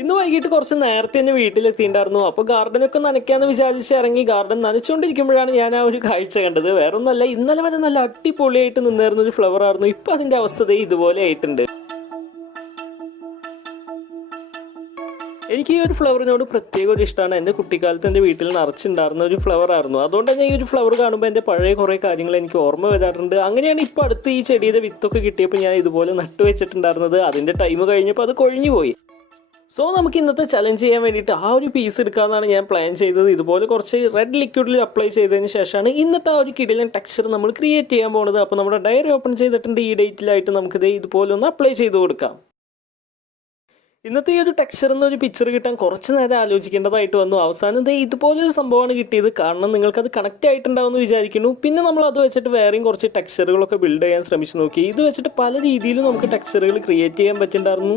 ഇന്ന് വൈകിട്ട് കുറച്ച് നേരത്തെ തന്നെ വീട്ടിലെത്തിയിട്ടുണ്ടായിരുന്നു. അപ്പോൾ ഗാർഡനൊക്കെ നനയ്ക്കാന്ന് വിചാരിച്ച് ഇറങ്ങി. ഗാർഡൻ നനച്ചുകൊണ്ടിരിക്കുമ്പോഴാണ് ഞാൻ ആ ഒരു കാഴ്ച കണ്ടത്. വേറൊന്നല്ല, ഇന്നലെ വരെ നല്ല അടിപൊളിയായിട്ട് നിന്നിരുന്ന ഒരു ഫ്ലവർ ആയിരുന്നു. ഇപ്പൊ അതിന്റെ അവസ്ഥ ഇതുപോലെ ആയിട്ടുണ്ട്. എനിക്ക് ഈ ഒരു ഫ്ലവറിനോട് പ്രത്യേക ഒരു ഇഷ്ടമാണ്. എൻ്റെ കുട്ടിക്കാലത്ത് എൻ്റെ വീട്ടിൽ നിറച്ചുണ്ടായിരുന്ന ഒരു ഫ്ലവർ ആയിരുന്നു. അതുകൊണ്ട് തന്നെ ഈ ഒരു ഫ്ലവർ കാണുമ്പോൾ എൻ്റെ പഴയ കുറേ കാര്യങ്ങൾ എനിക്ക് ഓർമ്മ വരാറുണ്ട്. അങ്ങനെയാണ് ഇപ്പോൾ അടുത്ത് ഈ ചെടിയുടെ വിത്തൊക്കെ കിട്ടിയപ്പോൾ ഞാൻ ഇതുപോലെ നട്ടുവെച്ചിട്ടുണ്ടായിരുന്നത്. അതിൻ്റെ ടൈം കഴിഞ്ഞപ്പോൾ അത് കൊഴിഞ്ഞു പോയി. സോ നമുക്ക് ഇന്നത്തെ ചലഞ്ച് ചെയ്യാൻ വേണ്ടിയിട്ട് ആ ഒരു പീസ് എടുക്കാമെന്നാണ് ഞാൻ പ്ലാൻ ചെയ്തത്. ഇതുപോലെ കുറച്ച് റെഡ് ലിക്വിഡിൽ അപ്ലൈ ചെയ്തതിന് ശേഷമാണ് ഇന്നത്തെ ആ ഒരു കിടിലൻ ടെക്സ്ചർ നമ്മൾ ക്രിയേറ്റ് ചെയ്യാൻ പോകുന്നത്. അപ്പോൾ നമ്മുടെ ഡയറി ഓപ്പൺ ചെയ്തിട്ടുണ്ട്. ഈ ഡേറ്റിലായിട്ട് നമുക്കിത് ഇതുപോലെ ഒന്ന് അപ്ലൈ ചെയ്ത് കൊടുക്കാം. ഇന്നത്തെ ഈ ഒരു ടെക്സ്ചർ എന്നൊരു പിക്ചർ കിട്ടാൻ കുറച്ച് നേരം ആലോചിക്കേണ്ടതായിട്ട് വന്നു. അവസാനം ഇതുപോലൊരു സംഭവമാണ് കിട്ടിയത്. കാരണം നിങ്ങൾക്കത് കണക്റ്റ് ആയിട്ടുണ്ടാവുമെന്ന് വിചാരിക്കുന്നു. പിന്നെ നമ്മൾ അത് വെച്ചിട്ട് വേറെയും കുറച്ച് ടെക്സ്ചറുകളൊക്കെ ബിൽഡ് ചെയ്യാൻ ശ്രമിച്ചു നോക്കി. ഇത് വെച്ചിട്ട് പല രീതിയിലും നമുക്ക് ടെക്സ്ചറുകൾ ക്രിയേറ്റ് ചെയ്യാൻ പറ്റുന്നുണ്ടായിരുന്നു.